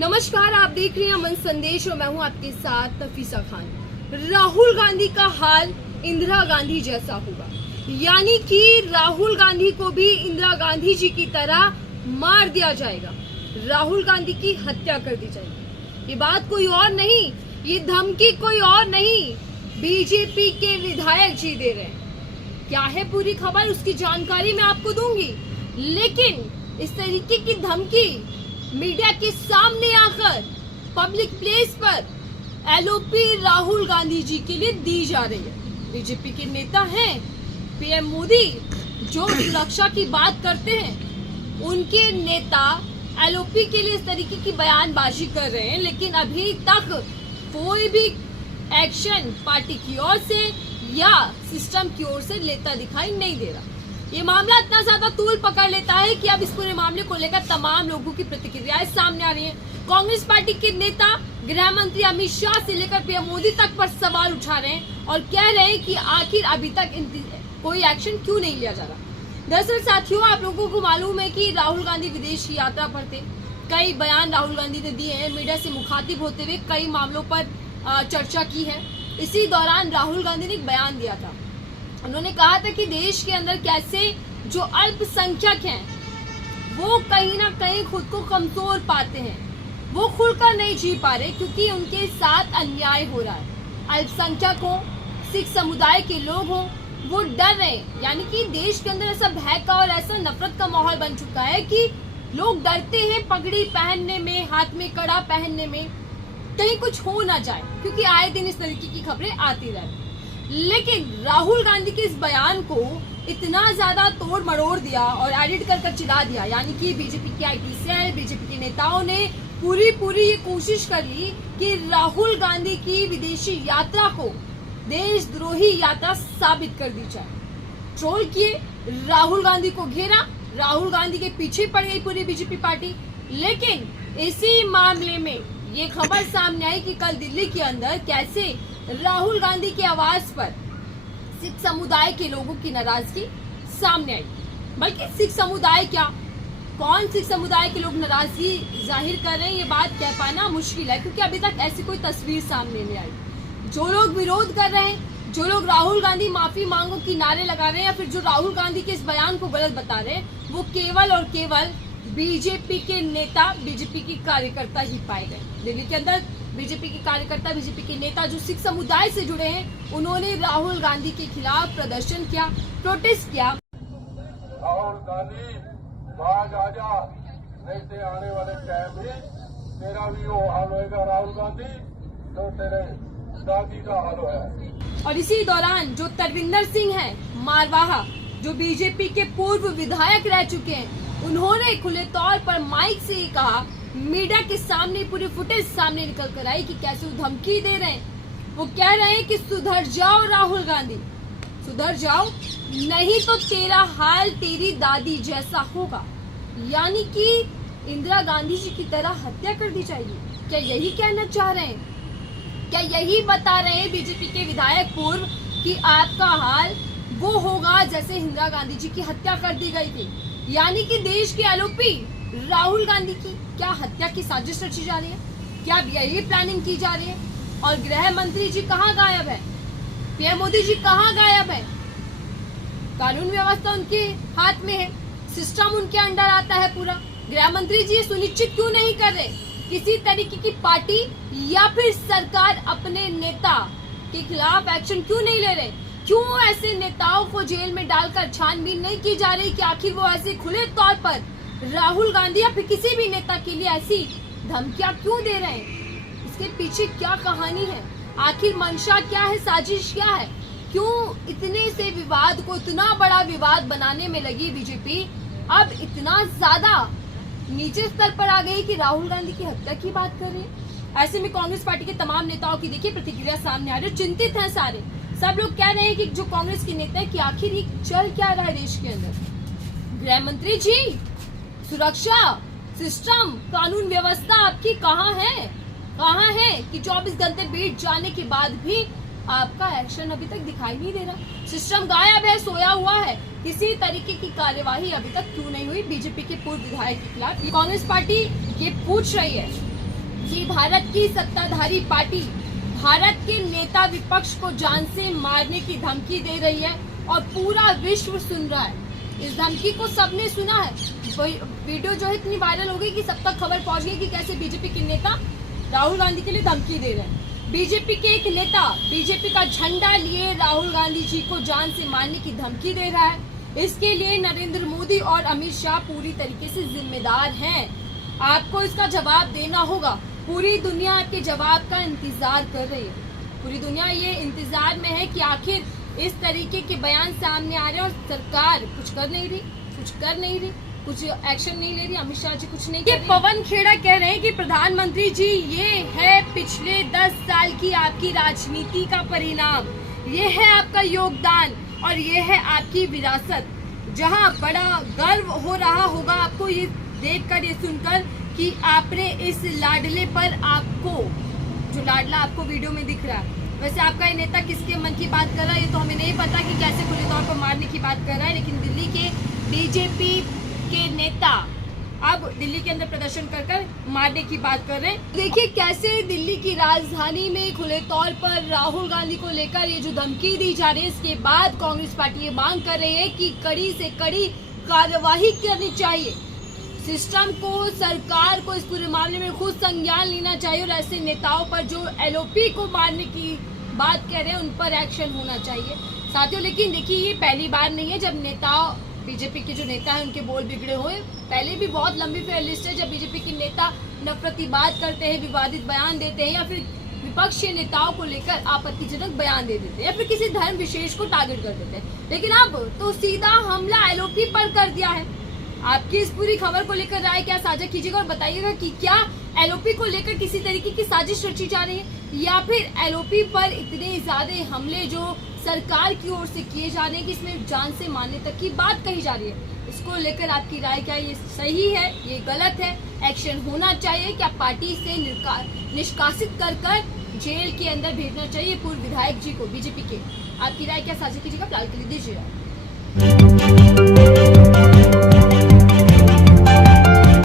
नमस्कार, आप देख रहे हैं अमन संदेश और मैं हूं आपके साथ नफीसा खान। राहुल गांधी का हाल इंदिरा गांधी जैसा होगा, यानी कि राहुल गांधी को भी इंदिरा गांधी जी की तरह मार दिया जाएगा, राहुल गांधी की हत्या कर दी जाएगी। ये बात कोई और नहीं, ये धमकी कोई और नहीं, बीजेपी के विधायक जी दे रहे हैं। क्या है पूरी खबर, उसकी जानकारी मैं आपको दूंगी, लेकिन इस तरीके की धमकी मीडिया के सामने आकर पब्लिक प्लेस पर एलओपी राहुल गांधी जी के लिए दी जा रही है। बीजेपी के नेता हैं पीएम मोदी, जो सुरक्षा की बात करते हैं, उनके नेता एलओपी के लिए इस तरीके की बयानबाजी कर रहे हैं, लेकिन अभी तक कोई भी एक्शन पार्टी की ओर से या सिस्टम की ओर से लेता दिखाई नहीं दे रहा। ये मामला इतना ज्यादा तूल पकड़ लेता है कि अब इस पूरे मामले को लेकर तमाम लोगों की प्रतिक्रियाएं सामने आ रही हैं। कांग्रेस पार्टी के नेता गृह मंत्री अमित शाह से लेकर पीएम मोदी तक पर सवाल उठा रहे हैं और कह रहे हैं कि आखिर अभी तक कोई एक्शन क्यों नहीं लिया जा रहा। दरअसल साथियों, आप लोगों को मालूम है कि राहुल गांधी विदेश की यात्रा पर थे। कई बयान राहुल गांधी ने दिए हैं, मीडिया से मुखातिब होते हुए कई मामलों पर चर्चा की है। इसी दौरान राहुल गांधी ने एक बयान दिया था। उन्होंने कहा था कि देश के अंदर कैसे जो अल्पसंख्यक हैं वो कहीं ना कहीं खुद को कमजोर पाते हैं, वो खुलकर नहीं जी पा रहे क्योंकि उनके साथ अन्याय हो रहा है। अल्पसंख्यक हो, सिख समुदाय के लोग हो, वो डर रहे हैं, यानी कि देश के अंदर ऐसा भय का और ऐसा नफरत का माहौल बन चुका है कि लोग डरते हैं पगड़ी पहनने में, हाथ में कड़ा पहनने में, कहीं कुछ हो ना जाए, क्योंकि आए दिन इस तरीके की खबरें आती रहती। लेकिन राहुल गांधी के इस बयान को इतना ज्यादा तोड़ मरोड़ दिया और एडिट कर चिढ़ा दिया, यानी कि बीजेपी के आईटी सेल, बीजेपी के नेताओं ने पूरी ये कोशिश कर ली कि राहुल गांधी की विदेशी यात्रा को देशद्रोही यात्रा साबित कर दी जाए। ट्रोल किए, राहुल गांधी को घेरा, राहुल गांधी के पीछे पड़ गई पूरी बीजेपी पार्टी। लेकिन इसी मामले में ये खबर सामने आई कि कल दिल्ली के अंदर कैसे राहुल गांधी की आवाज पर सिख समुदाय के लोगों की नाराजगी सामने आई। बल्कि सिख समुदाय क्या, कौन सिख समुदाय के लोग नाराजगी जाहिर कर रहे हैं, ये बात कह पाना मुश्किल है, क्योंकि अभी तक ऐसी कोई तस्वीर सामने नहीं आई। जो लोग विरोध कर रहे हैं, जो लोग राहुल गांधी माफी मांगो की नारे लगा रहे हैं, या फिर जो राहुल गांधी के इस बयान को गलत बता रहे हैं, वो केवल और केवल बीजेपी के नेता, बीजेपी की कार्यकर्ता ही पाए गए। दिल्ली के अंदर बीजेपी के कार्यकर्ता, बीजेपी के नेता जो सिख समुदाय से जुड़े हैं, उन्होंने राहुल गांधी के खिलाफ प्रदर्शन किया, प्रोटेस्ट किया। राहुल गांधी बाज आजा, नहीं से आने वाले टाइम में तेरा भी वो हाल होएगा राहुल गांधी, जो तेरे दादी का हाल होया। और इसी दौरान जो तरविंदर सिंह है मारवाहा, जो बीजेपी के पूर्व विधायक रह चुके हैं, उन्होंने खुले तौर पर माइक से ही कहा, मीडिया के सामने पूरी फुटेज सामने निकल कर आई कि कैसे वो धमकी दे रहे हैं। वो कह रहे हैं कि सुधर जाओ राहुल गांधी, सुधर जाओ, नहीं तो तेरा हाल तेरी दादी जैसा होगा, यानी कि इंदिरा गांधी जी की तरह हत्या कर दी जाएगी। क्या यही कहना चाह रहे हैं? क्या यही बता रहे हैं बीजेपी के विधायक पूर्व कि आपका हाल वो होगा जैसे इंदिरा गांधी जी की हत्या कर दी गई थी? यानी कि देश के एलओपी राहुल गांधी की क्या हत्या की साजिश रची जा रही है? क्या यही प्लानिंग की जा रही है? और गृह मंत्री जी कहाँ गायब है? पीएम मोदी जी कहाँ गायब है? कानून व्यवस्था उनके हाथ में है, सिस्टम उनके अंडर आता है पूरा। गृह मंत्री जी सुनिश्चित क्यों नहीं कर रहे किसी तरीके की पार्टी या फिर सरकार अपने नेता के खिलाफ एक्शन क्यों नहीं ले रहे? क्यों ऐसे नेताओं को जेल में डालकर छानबीन नहीं की जा रही कि आखिर वो ऐसे खुले तौर पर राहुल गांधी या फिर किसी भी नेता के लिए ऐसी धमकियां क्यों दे रहे हैं? इसके पीछे क्या कहानी है? आखिर मंशा क्या है, साजिश क्या है? क्यों इतने से विवाद को इतना बड़ा विवाद बनाने में लगी बीजेपी, अब इतना ज्यादा नीचे स्तर पर आ गई कि राहुल गांधी की हत्या की बात कर रहे हैं? ऐसे में कांग्रेस पार्टी के तमाम नेताओं की देखिए प्रतिक्रिया सामने आ रही है, चिंतित हैं सारे। सब लोग कह रहे हैं कि जो कांग्रेस के नेता है कि आखिर ये चल क्या रहा है देश के अंदर। गृह मंत्री जी, सुरक्षा सिस्टम, कानून व्यवस्था आपकी कहाँ है? कहाँ है कि 24 घंटे बीत जाने के बाद भी आपका एक्शन अभी तक दिखाई नहीं दे रहा? सिस्टम गायब है, सोया हुआ है, किसी तरीके की कार्यवाही अभी तक क्यों नहीं हुई बीजेपी के पूर्व विधायक के खिलाफ? कांग्रेस पार्टी ये पूछ रही है कि भारत की सत्ताधारी पार्टी भारत के नेता विपक्ष को जान से मारने की धमकी दे रही है और पूरा विश्व सुन रहा है। इस धमकी को सबने सुना है। वीडियो जो है इतनी वायरल हो गई कि सब तक खबर पहुंच गई कि कैसे बीजेपी के नेता राहुल गांधी के लिए धमकी दे रहे हैं। बीजेपी के एक नेता बीजेपी का झंडा लिए राहुल गांधी जी को जान से मारने की धमकी दे रहा है। इसके लिए नरेंद्र मोदी और अमित शाह पूरी तरीके से जिम्मेदार हैं। आपको इसका जवाब देना होगा। पूरी दुनिया आपके जवाब का इंतजार कर रही है। पूरी दुनिया ये इंतजार में है कि आखिर इस तरीके के बयान सामने आ रहे हैं और सरकार कुछ कर नहीं रही, कुछ एक्शन नहीं ले रही। अमित शाह जी कुछ नहीं कर रहे। पवन खेड़ा कह रहे हैं कि प्रधानमंत्री जी ये है पिछले 10 साल की आपकी राजनीति का परिणाम, ये है आपका योगदान और ये है आपकी विरासत। जहां बड़ा गर्व हो रहा होगा आपको ये देखकर, ये सुनकर कि आपने इस लाडले पर, आपको जो लाडला आपको वीडियो में दिख रहा है, वैसे आपका ये नेता किसके मन की बात कर रहा है ये तो हमें नहीं पता कि कैसे खुले तौर पर मारने की बात कर रहा है। लेकिन दिल्ली के बीजेपी के नेता अब दिल्ली के अंदर प्रदर्शन कर मारने की बात कर रहे हैं। देखिए कैसे दिल्ली की राजधानी में खुले तौर पर राहुल गांधी को लेकर ये जो धमकी दी जा रही है, इसके बाद कांग्रेस पार्टी ये मांग कर रही है कि कड़ी से कड़ी कार्यवाही करनी चाहिए। सिस्टम को, सरकार को इस पूरे मामले में खुद संज्ञान लेना चाहिए और ऐसे नेताओं पर जो एलओपी को मारने की बात कह रहे हैं उन पर एक्शन होना चाहिए साथियों। लेकिन देखिए ये पहली बार नहीं है जब नेता, बीजेपी के जो नेता हैं उनके बोल बिगड़े हुए। पहले भी बहुत लंबी फेयर लिस्ट है जब बीजेपी के नेता नफरती बात करते हैं, विवादित बयान देते हैं या फिर विपक्षी नेताओं को लेकर आपत्तिजनक बयान दे देते हैं या फिर किसी धर्म विशेष को टारगेट कर देते हैं। लेकिन अब तो सीधा हमला एलओपी पर कर दिया है। आपकी इस पूरी खबर को लेकर राय क्या साझा कीजिएगा और बताइएगा कि क्या एलओपी को लेकर किसी तरीके की साजिश रची जा रही है या फिर एलओपी पर इतने ज्यादा हमले जो सरकार की ओर से किए जा रहे हैं कि इसमें जान से मारने तक की बात कही जा रही है। इसको लेकर आपकी राय क्या है? ये सही है, ये गलत है, एक्शन होना चाहिए, क्या पार्टी से निष्कासित कर जेल के अंदर भेजना चाहिए पूर्व विधायक जी को बीजेपी के? आपकी राय क्या साझा कीजिएगा? फिलहाल के लिए दीजिएगा।